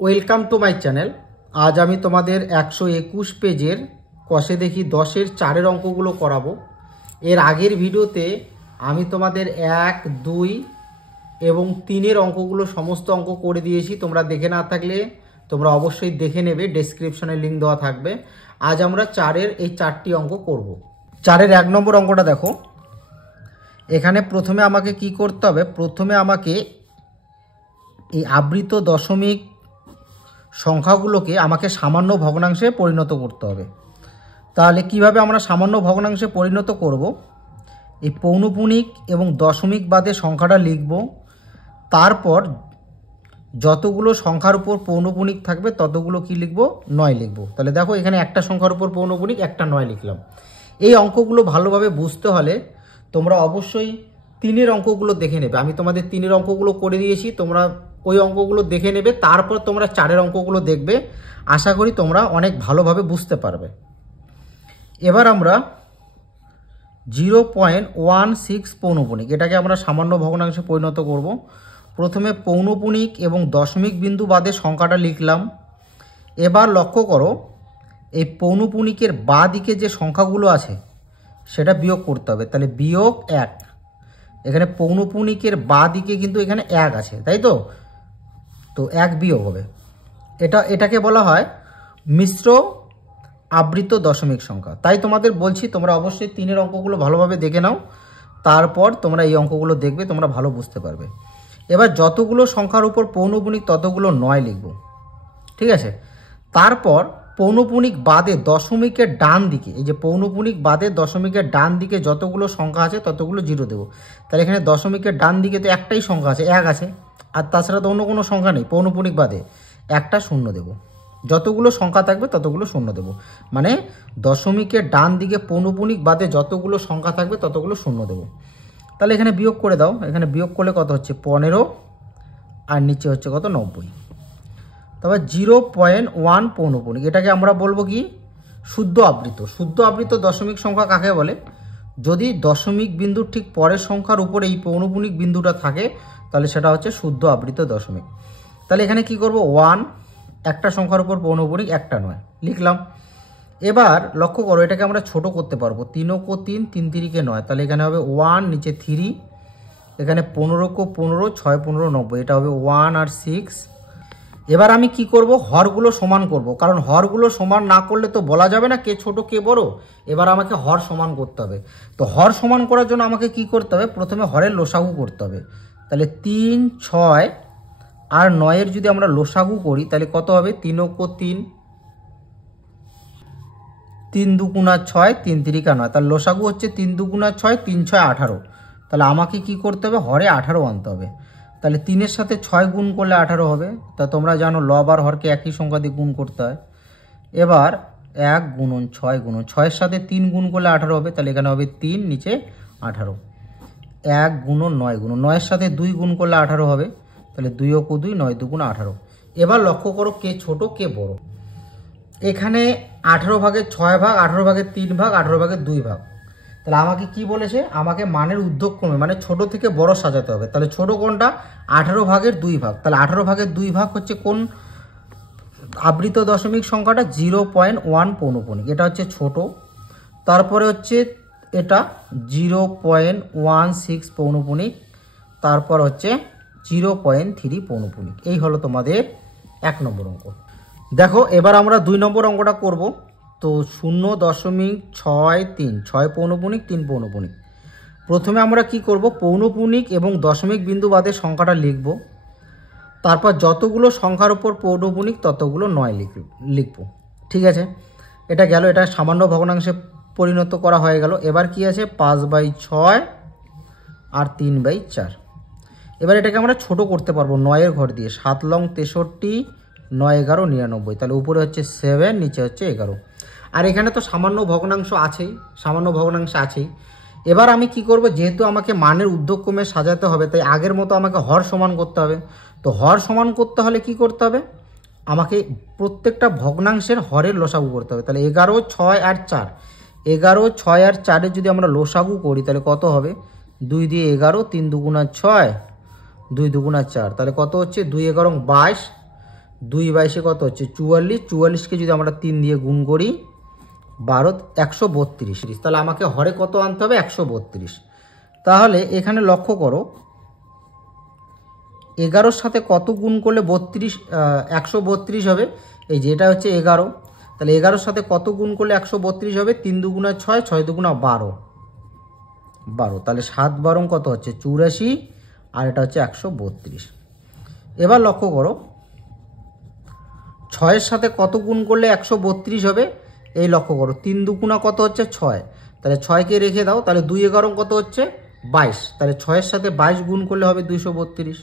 Welcome to my channel. আজ আমি তোমাদের 121 পেজের কষে দেখি 10-এর 4-এর অঙ্কগুলো করাবো। এর আগের ভিডিওতে আমি তোমাদের 1, 2 এবং 3-এর অঙ্কগুলো সমস্ত অঙ্ক করে দিয়েছি। তোমরা দেখে না থাকলে তোমরা অবশ্যই দেখে নেবে, ডেসক্রিপশনে লিঙ্ক দেওয়া থাকবে। আজ আমরা 4-এর এই 4টি অঙ্ক করব। 4-এর 1 নম্বর অঙ্কটা দেখো। এখানে প্রথমে আমাকে কি করতে হবে? প্রথমে আমাকে এই আবৃত দশমিক সংখ্যাগুলোকে আমাকে সামান্য ভগ্নাংশে পরিণত করতে হবে। তাহলে কিভাবে আমরা সামান্য ভগ্নাংশে পরিণত করব? এই পৌনপুণিক এবং দশমিক বাদে সংখ্যাটা লিখব, তারপর যতগুলো সংখ্যার উপর পৌনপুণিক থাকবে ততগুলো কি লিখব? 9 লিখব। তাহলে দেখো এখানে একটা সংখ্যার উপর পৌনপুণিক, একটা 9 লিখলাম। এই অঙ্কগুলো ভালোভাবে বুঝতে হলে তোমরা অবশ্যই 3-এর অঙ্কগুলো দেখে নেবে। আমি তোমাদের 3-এর অঙ্কগুলো করে দিয়েছি, তোমরা ওই অঙ্কগুলো দেখে নেবে, তারপর তোমরা 4-এর অঙ্কগুলো দেখবে। আশা করি তোমরা অনেক ভালোভাবে বুঝতে পারবে। এবার আমরা 0.16 পৌনপুণিক, এটাকে আমরা সামান্য ভগ্নাংশে পরিণত করব। প্রথমে পৌনপুণিক এবং দশমিক বিন্দু বাদে সংখ্যাটা লিখলাম। এবার লক্ষ্য করো, এই পৌনপুণিকের বাঁ দিকে যে সংখ্যাগুলো আছে সেটা বিয়োগ করতে হবে। তাহলে বিয়োগ 1, এখানে পৌনপুণিকের বাঁ দিকে কিন্তু এখানে 1 আছে, তাই তো? তো 1 বিয়োগ হবে। এটাকে বলা হয় মিশ্র আবৃত দশমিক সংখ্যা। তাই তোমাদের বলছি তোমরা অবশ্যই 3-এর অঙ্কগুলো ভালোভাবে দেখে নাও, তারপর তোমরা এই অঙ্কগুলো দেখবে, তোমরা ভালো বুঝতে পারবে। এবার যতগুলো সংখ্যার উপর পৌনপুণিক ততগুলো 9 লিখব, ঠিক আছে? তারপর পৌনপুণিক বাদে দশমিকের ডান দিকে, এই যে পৌনপুণিক বাদে দশমিকের ডান দিকে যতগুলো সংখ্যা আছে ততগুলো 0 দেবো। তাহলে এখানে দশমিকের ডান দিকে তো একটাই সংখ্যা আছে, 1 আছে, আর তাছাড়া তো অন্য কোনো সংখ্যা নেই। পৌনপুণিক বাদে একটা 0 দেবো। যতগুলো সংখ্যা থাকবে ততগুলো 0 দেবো। মানে দশমিকের ডান দিকে পৌনপুণিক বাদে যতগুলো সংখ্যা থাকবে ততগুলো 0 দেবো। তাহলে এখানে বিয়োগ করে দাও। এখানে বিয়োগ করলে কত হচ্ছে? 15, আর নিচে হচ্ছে কত? 90। তবে 0.1 পৌনপুণিক, এটাকে আমরা বলবো কি? শুদ্ধ আবৃত। শুদ্ধ আবৃত দশমিক সংখ্যা কাকে বলে? যদি দশমিক বিন্দুর ঠিক পরের সংখ্যার উপরে এই পৌনপুণিক বিন্দুটা থাকে তাহলে সেটা হচ্ছে শুদ্ধ আবৃত দশমিক। তাহলে এখানে কি করব? 1, একটা সংখ্যার উপর পৌনপুণিক, একটা 9 লিখলাম। এবার লক্ষ্য করো, এটাকে আমরা ছোট করতে পারবো। 3 × 3, 3 × 3 = 9। তাহলে এখানে হবে 1, নিচে 3, এখানে 15 × 15, 6 × 15 = 90। এটা হবে 1 আর 6। এবার আমি কি করব? হরগুলো সমান করব, কারণ হরগুলো সমান না করলে তো বলা যাবে না কে ছোট কে বড়। এবার আমাকে হর সমান করতে হবে। তো হর সমান করার জন্য আমাকে কি করতে হবে? প্রথমে হরের লসাগু করতে হবে। তাহলে 3, 6 আর 9-এর যদি আমরা লসাগু করি তাহলে কত হবে? 3 × 3, 3 × 2 = 6, 3 × 3 = 9। তার লসাগু হচ্ছে 3 × 2 = 6, 3 × 6 = 18। তাহলে আমাকে কি করতে হবে? হরে 18 আনতে হবে। তাহলে 3-এর সাথে 6 গুণ করলে 18 হবে। তা তোমরা জানো লব আর হরকে একই সংখ্যা দিয়ে গুণ করতে হয়। এবার 1 × 6 × 6-এর সাথে 3 গুণ করলে 18 হবে। তাহলে এখানে হবে 3, নিচে 18। 1 × 9 × 9-এর সাথে 2 গুণ করলে 18 হবে। তাহলে 2 × 2 = 9, 2 × 18। এবার লক্ষ্য করো কে ছোট কে বড়। এখানে 18 ভাগের 6 ভাগ, 18 ভাগের 3 ভাগ, 18 ভাগের 2 ভাগ। তাহলে আমাকে কি বলেছে? আমাকে মানের ঊর্ধ্বক্রমে মানে ছোট থেকে বড় সাজাতে হবে। তাহলে ছোট কোনটা? 18 ভাগের 2 ভাগ। তাহলে 18 ভাগের 2 ভাগ হচ্ছে কোন আবৃত দশমিক সংখ্যাটা? 0.1 পৌনপুণিক, এটা হচ্ছে ছোট। তারপরে হচ্ছে এটা 0.16 পৌনপুণিক, তারপর হচ্ছে 0.3 পৌনপুণিক। এই হলো তোমাদের 1 নম্বর অঙ্ক। দেখো এবার আমরা 2 নম্বর অঙ্কটা করব। তো 0.63, 6 পৌনপুণিক, 3 পৌনপুণিক। প্রথমে আমরা কি করব? পৌনপুণিক এবং দশমিক বিন্দু বাদে সংখ্যাটা লিখব, তারপর যতগুলো সংখ্যার উপর পৌনপুণিক ততগুলো 9 লিখব, ঠিক আছে? এটা গেল, এটা সামান্য ভগ্নাংশে পরিণত করা হয়ে গেল। এবার কি আছে? 5/6 আর 3/4। এবার এটাকে আমরা ছোট করতে পারবো 9-এর ঘর দিয়ে। 7 লং 63, 9 × 11 = 99। তাহলে উপরে হচ্ছে 7, নিচে হচ্ছে 11। আর এখানে তো সামান্য ভগ্নাংশ আছেই, সামান্য ভগ্নাংশ আছেই। এবার আমি কি করব? যেহেতু আমাকে মানের ঊর্ধ্বক্রমে সাজাতে হবে, তাই আগের মতো আমাকে হর সমান করতে হবে। তো হর সমান করতে হলে কি করতে হবে? আমাকে প্রত্যেকটা ভগ্নাংশের হরের লসাগু করতে হবে। তাহলে 11, 6 আর 4, 11, 6 আর 4-এর যদি আমরা লসাগু করি তাহলে কত হবে? 2 দিয়ে 11, 3 × 2 = 6, 2 × 2 = 4। তাহলে কত হচ্ছে? 2 × 11 = 22, 2 22 কত হচ্ছে 44, 44কে যদি আমরা 3 দিয়ে গুণ করি 12 132, তাহলে আমাকে হরে কত আনতে হবে 132। তাহলে এখানে লক্ষ্য করো 11-র সাথে কত গুণ করলে 132 হবে, এই যে এটা হচ্ছে 11, তাহলে 11-র সাথে কত গুণ করলে 132 হবে, 3 দুগুণা 6, 6 দুগুণা 12, তাহলে 7 12 কত হচ্ছে 84, আর এটা হচ্ছে 132। এবার লক্ষ্য করো 6-এর সাথে কত গুণ করলে 132 হবে, এই লক্ষ্য করো 3 দুগুণা কত হচ্ছে 6, তাহলে 6কে রেখে দাও, তাহলে 2 11 কত হচ্ছে 22, তাহলে 6-এর সাথে 22 গুণ করলে হবে 232।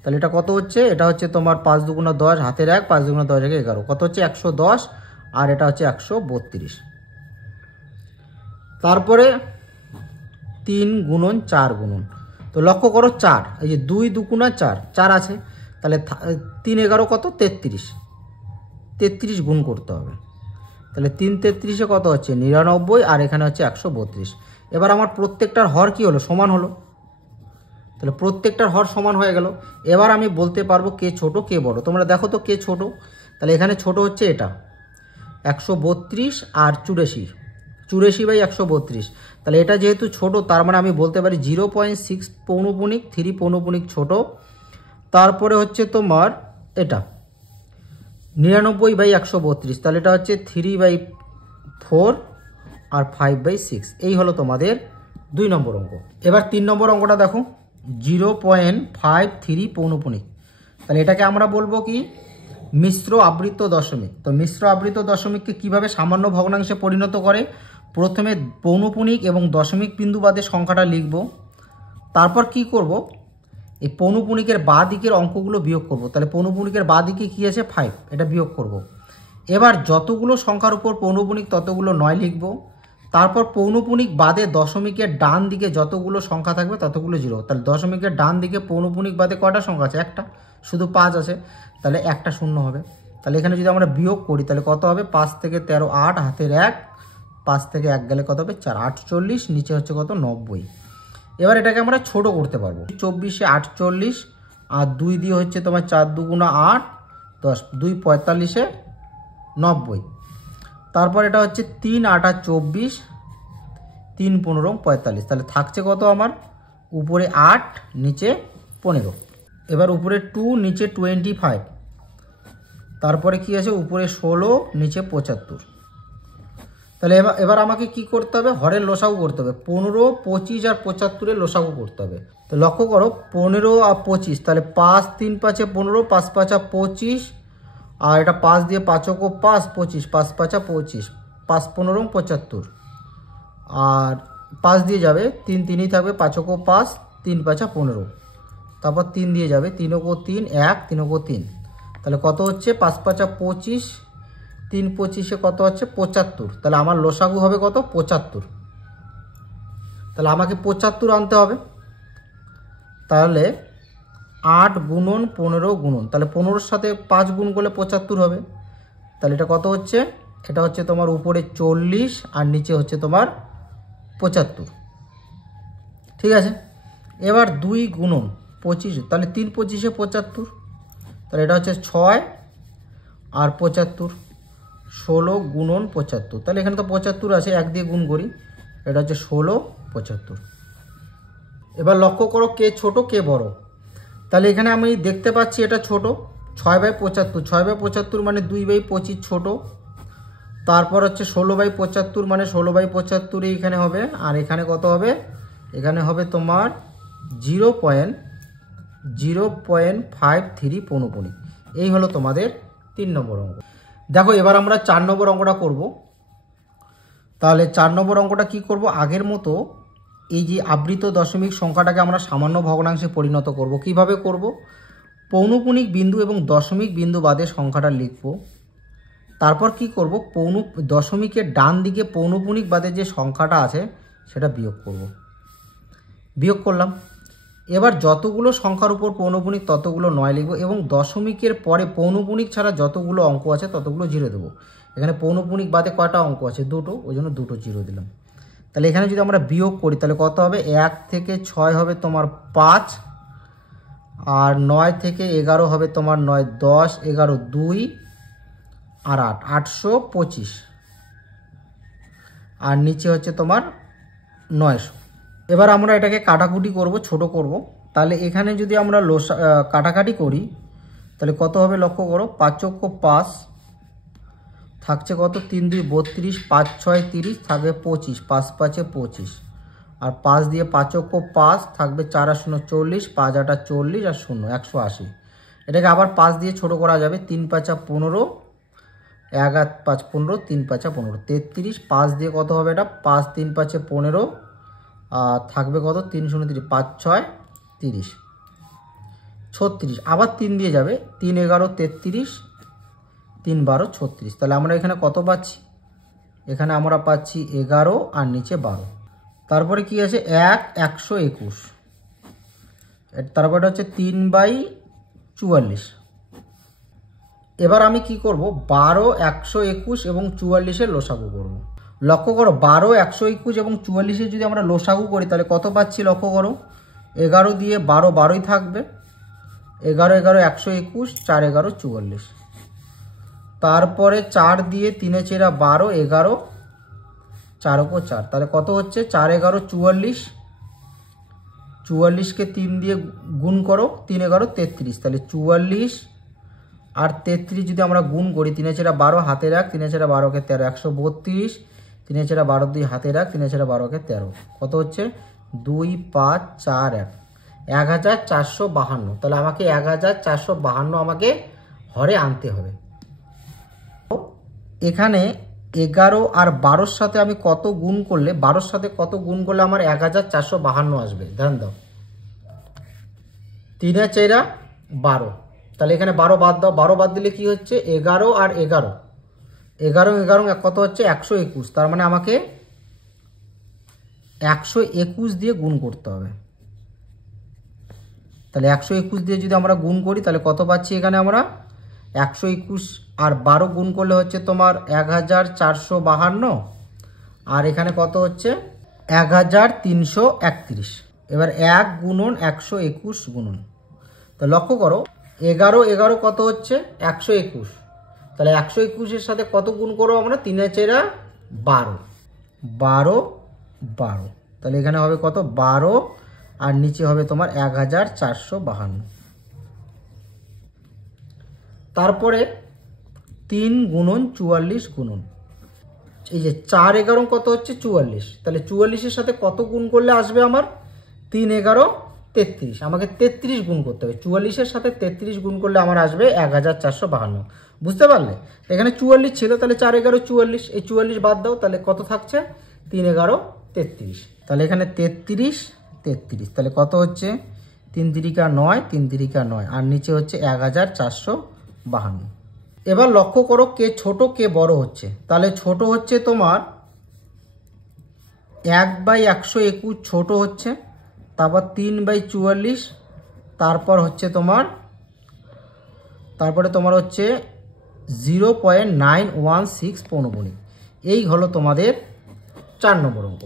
তাহলে এটা কত হচ্ছে, এটা হচ্ছে তোমার 5 দুগুণা 10, হাতের 1, 5 দুগুণা 10 11, কত হচ্ছে 110, আর এটা হচ্ছে 132। তারপরে 3 গুণন 4 গুণন, তো লক্ষ্য করো 4, এই যে 2 দুগুণা 4, 4 আছে, তাহলে 3 11 কত 33, 33 গুণ করতে হবে, তাহলে 3 33-এ কত হচ্ছে 99, আর এখানে হচ্ছে 132। এবার আমার প্রত্যেকটার হর কি হলো, সমান হলো, তাহলে প্রত্যেকটার হর সমান হয়ে গেল। এবার আমি বলতে পারবো কে ছোট কে বড়, তোমরা দেখো তো কে ছোট, তাহলে এখানে ছোট হচ্ছে এটা 132 আর 84, 84/132, তাহলে এটা যেহেতু ছোট তার মানে আমি বলতে পারি 0.6 পৌনপুনিক, 3 পৌনপুনিক ছোট। তারপরে হচ্ছে তোমার এটা 99/132, তাহলে এটা হচ্ছে 3/4 আর 5/6, এই হলো তোমাদের 2 নম্বর অঙ্ক। এবার 3 নম্বর অঙ্কটা দেখো 0.53 পৌনপুনিক, তাহলে এটাকে আমরা বলবো কি মিশ্র আবৃত দশমিক। তো মিশ্র আবৃত দশমিককে কিভাবে সামান্য ভগ্নাংশে পরিণত করে, প্রথমে পৌনপুনিক এবং দশমিক বিন্দু বাদে সংখ্যাটা লিখব, তারপর কি করব এই পৌনপুনিকের বাঁ দিকের অঙ্কগুলো বিয়োগ করব, তাহলে পৌনপুনিকের বাঁ দিকে কী আছে 5, এটা বিয়োগ করব। এবার যতগুলো সংখ্যার উপর পৌনপুনিক ততগুলো 9 লিখব, তারপর পৌনপুনিক বাদে দশমিকের ডান দিকে যতগুলো সংখ্যা থাকবে ততগুলো 0, তাহলে দশমিকের ডান দিকে পৌনপুনিক বাদে কটা সংখ্যা আছে, একটা, শুধু 5 আছে, তাহলে একটা শূন্য হবে। তাহলে এখানে যদি আমরা বিয়োগ করি তাহলে কত হবে 5 থেকে 13 8, হাতের 1, 5 থেকে 1 গেলে কত হবে 4, 48, নিচে হচ্ছে কত 90। এবার এটাকে আমরা ছোট করতে পারবো, 24-এ 48, আর 2 দিয়ে হচ্ছে তোমার 4 দুগুণা 8 10, 2 45-এ 90, তারপর এটা হচ্ছে 3 8 24, 3 15 45, তাহলে থাকছে কত আমার উপরে 8 নিচে 15। এবার উপরে 2 নিচে 25, তারপরে কি আছে উপরে 16 নিচে 75। তাহলে এবার আমাকে কি করতে হবে, হরের লসাগু করতে হবে, 15 25 আর 75-এর লসাগু করতে হবে। তো লক্ষ্য করো 15 আর 25, তাহলে 5 3 5 15, 5 5 25, আর এটা 5 দিয়ে 5 5 25, 5 5 25, 5 15 75, আর 5 দিয়ে যাবে 3 3ই থাকবে, 5 5, 3 5 15, তারপর 3 দিয়ে যাবে 3 3 1, 3 3, তাহলে কত হচ্ছে 5 5 25, 3 25-এ কত হচ্ছে 75, তাহলে আমার লসাগু হবে কত 75, তাহলে আমাকে 75 আনতে হবে। তাহলে 8 গুণন 15 গুণন, তাহলে 15-এর সাথে 5 গুণ করলে 75 হবে, তাহলে এটা কত হচ্ছে, এটা হচ্ছে তোমার উপরে 40 আর নিচে হচ্ছে তোমার 75, ঠিক আছে। এবার 2 গুণন 25, তাহলে 3 25-এ 75, তাহলে এটা হচ্ছে 6 আর 75, 16 গুণন 75, তাহলে এখানে তো 75 আছে, 1 দিয়ে গুণ করি, এটা হচ্ছে 16 75। এবার লক্ষ্য করো কে ছোট কে বড়, তাহলে এখানে আমি দেখতে পাচ্ছি এটা ছোট 6/75, 6/75 মানে 2/25 ছোট, তারপর হচ্ছে 16/75 মানে 16/75 এখানে হবে, আর এখানে কত হবে, এখানে হবে তোমার 0.53 পৌনপুনিক। এই হলো তোমাদের 3 নম্বর অঙ্ক। দেখো এবার আমরা 4 নম্বর অঙ্কটা করব। তাহলে 4 নম্বর অঙ্কটা কি করব, আগের মতো এই যে আবৃত দশমিক সংখ্যাটাকে আমরা সামান্য ভগ্নাংশে পরিণত করব। কিভাবে করব, পৌনপুনিক বিন্দু এবং দশমিক বিন্দু বাদে সংখ্যাটা লিখব, তারপর কি করব দশমিকের ডান দিকে পৌনপুনিক বাদে যে সংখ্যাটা আছে সেটা বিয়োগ করব, বিয়োগ করলাম। এবার যতগুলো সংখ্যার উপর পৌনপুনিক ততগুলো 9 লিখব, এবং দশমিকের পরে পৌনপুনিক ছাড়া যতগুলো অঙ্ক আছে ততগুলো 0 দেবো। এখানে পৌনপুনিক বাদে কয়টা অঙ্ক আছে, 2টো, ওই জন্য 2টো 0 দিলাম। তাহলে এখানে যদি আমরা বিয়োগ করি তাহলে কত হবে, 1 থেকে 6 হবে তোমার 5, আর 9 থেকে 11 হবে তোমার 9 10 11 2 আর 8 825 আর নিচে হচ্ছে তোমার 900। এবার আমরা এটাকে কাটাকুটি করব, ছোট করব। তাহলে এখানে যদি আমরা কাটাকাটি করি তাহলে কত হবে লক্ষ্য করো। 5 চক্ষ 5 থাকছে কত 3 2 32 5 6 30 থাকবে 25 5 5 25 আর 5 দিয়ে 5 চক্ষ 5 থাকবে 4 আর 0 40 5 8 40 আর 0 180। এটাকে আবার 5 দিয়ে ছোট করা যাবে। 3 5 15 1 আর 5 15 3 5 15 33 5 দিয়ে কত হবে এটা 5 3 5 15 আর থাকবে কত 3 0 30 5 6 30 36 আবার 3 দিয়ে যাবে 3 11 33 3 12 36। তাহলে আমরা এখানে কত পাচ্ছি, এখানে আমরা পাচ্ছি 11 আর নিচে 12। তারপরে কি আছে 1 121, তারপরে হচ্ছে 3/44। এবার আমি কি করব 12 121 এবং 44 এর লসাগু করব। লক্ষ্য করো 12 121 এবং 44 এর যদি আমরা লসাগু করি তাহলে কত পাচ্ছি লক্ষ্য করো। 11 দিয়ে 12 12ই থাকবে, 11 11 121 4 11 44। তারপরে 4 দিয়ে 3 চেরা 12 11 4 ও 4, তাহলে কত হচ্ছে 4 11 44, 44কে 3 দিয়ে গুণ করো 3 11 33, তাহলে 44 আর 33 যদি আমরা গুণ করি 3 চেরা 12 হাতে রাখ 3 চেরা 12কে 13 132, 3 চেরা 12 2 হাতে রাখ 3 চেরা 12কে 13, কত হচ্ছে 2 5 4 1 1452। তাহলে আমাকে 1452 আমাকে হরে আনতে হবে। এখানে 11 আর 12-র সাথে আমি কত গুণ করলে 12-র সাথে কত গুণ করলে আমার 1452 আসবে, ধ্যান দাও। 3 4 12, তাহলে এখানে 12 বাদ দাও, 12 বাদ দিলে কি হচ্ছে 11 আর 11 11 11 কত হচ্ছে 121। তার মানে আমাকে 121 দিয়ে গুণ করতে হবে। তাহলে 121 দিয়ে যদি আমরা গুণ করি তাহলে কত পাচ্ছি, এখানে আমরা 121 আর 12 গুণ করলে হচ্ছে তোমার 1452 আর এখানে কত হচ্ছে 1331। এবার 1 গুণন 121 গুণন, তো লক্ষ্য করো 11 11 কত হচ্ছে 121, তাহলে 121-এর সাথে কত গুণ করবো আমরা 3 4 12 12 12, তাহলে এখানে হবে কত 12 আর নিচে হবে তোমার 1452। তারপরে 3 গুণন 44 গুণন, এই যে 4 11 কত হচ্ছে 44, তাহলে 44-এর সাথে কত গুণ করলে আসবে আমার 3 11 33, আমাকে 33 গুণ করতে হবে। 44-এর সাথে 33 গুণ করলে আমার আসবে 1452। বুঝতে পারলে, এখানে 44 ছিল, তাহলে 4 11 44, এই 44 বাদ দাও, তাহলে কত থাকছে 3 11 33, তাহলে এখানে 33 33, তাহলে কত হচ্ছে 3 3 9 3 3 9 আর নিচে হচ্ছে 1452। এবার লক্ষ্য করো কে ছোট কে বড় হচ্ছে। তাহলে ছোট হচ্ছে তোমার 1/121 ছোট হচ্ছে, তারপর 3/44, তারপরে তোমার হচ্ছে 0.916 পৌনপুণিক। এই হলো তোমাদের 4 নম্বর অঙ্ক।